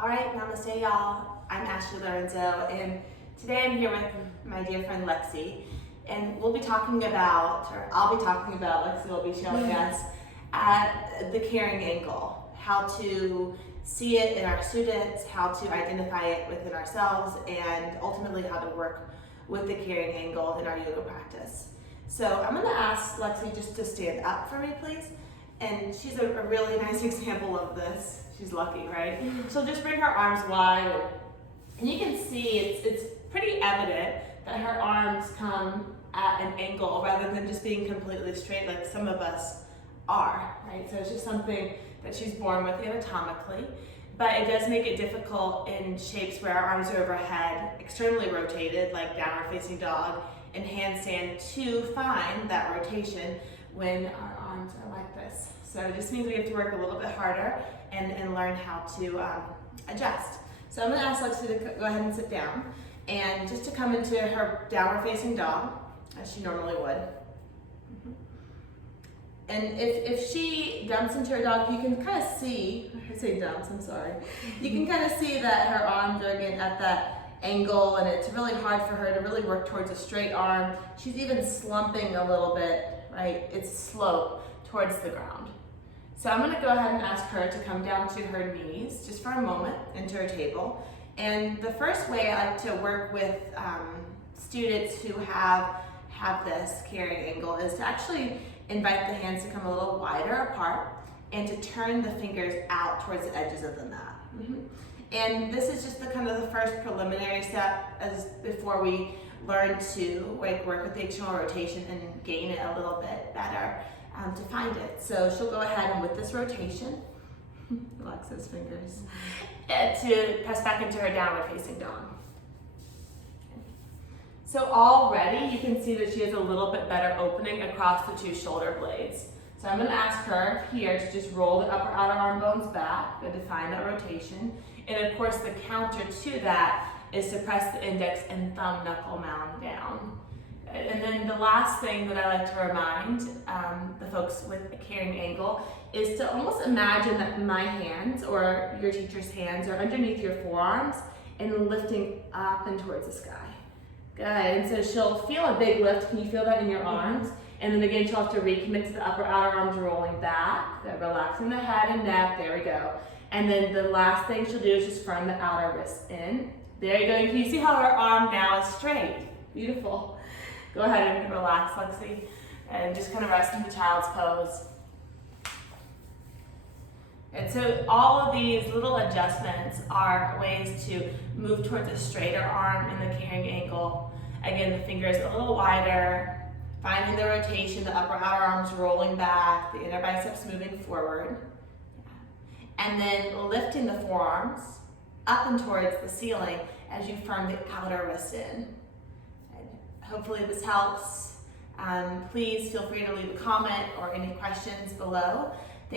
All right, namaste y'all. I'm Lorenzo, and today I'm here with my dear friend Lexi, and we'll be talking about, or I'll be talking about, Lexi will be showing us the carrying angle, how to see it in our students, how to identify it within ourselves, and ultimately how to work with the carrying angle in our yoga practice. So I'm gonna ask Lexi just to stand up for me, please. And she's a really nice example of this. She's lucky, right? She'll just bring her arms wide, and you can see it's pretty evident that her arms come at an angle rather than just being completely straight like some of us are, right? So it's just something that she's born with anatomically, but it does make it difficult in shapes where our arms are overhead, externally rotated, like downward facing dog, and handstand to find that rotation when our arms are like this. So it just means we have to work a little bit harder and learn how to adjust. So I'm gonna ask Lexi to go ahead and sit down and just to come into her downward facing dog, as she normally would. And if she dumps into her dog, you can kind of see, I say dumps, I'm sorry. You can kind of see that her arms are again at that angle, and it's really hard for her to really work towards a straight arm. She's even slumping a little bit, right? It's slope towards the ground. So I'm gonna go ahead and ask her to come down to her knees just for a moment into her table. And the first way I like to work with students who have this carrying angle is to actually invite the hands to come a little wider apart and to turn the fingers out towards the edges of the mat. And this is just the kind of the first preliminary step as before we learn to work with the external rotation and gain it a little bit better to find it. So she'll go ahead and with this rotation, Alexa's fingers, to press back into her downward facing dog. So already you can see that she has a little bit better opening across the two shoulder blades. So I'm gonna ask her here to just roll the upper outer arm bones back and define that rotation. And of course the counter to that is to press the index and thumb knuckle mound down. And then the last thing that I like to remind the folks with a carrying angle is to almost imagine that my hands or your teacher's hands are underneath your forearms and lifting up and towards the sky. Good, and so she'll feel a big lift. Can you feel that in your arms? And then again, she'll have to recommit to the upper outer arms rolling back, relaxing the head and neck, there we go. And then the last thing she'll do is just firm the outer wrists in. There you go, can you see how her arm now is straight? Beautiful. Go ahead and relax, Lexi, and just kind of rest into child's pose. And so all of these little adjustments are ways to move towards a straighter arm in the carrying angle. Again, the fingers a little wider, finding the rotation, the upper outer arms rolling back, the inner biceps moving forward. And then lifting the forearms up and towards the ceiling as you firm the outer wrist in. Hopefully this helps. Please feel free to leave a comment or any questions below.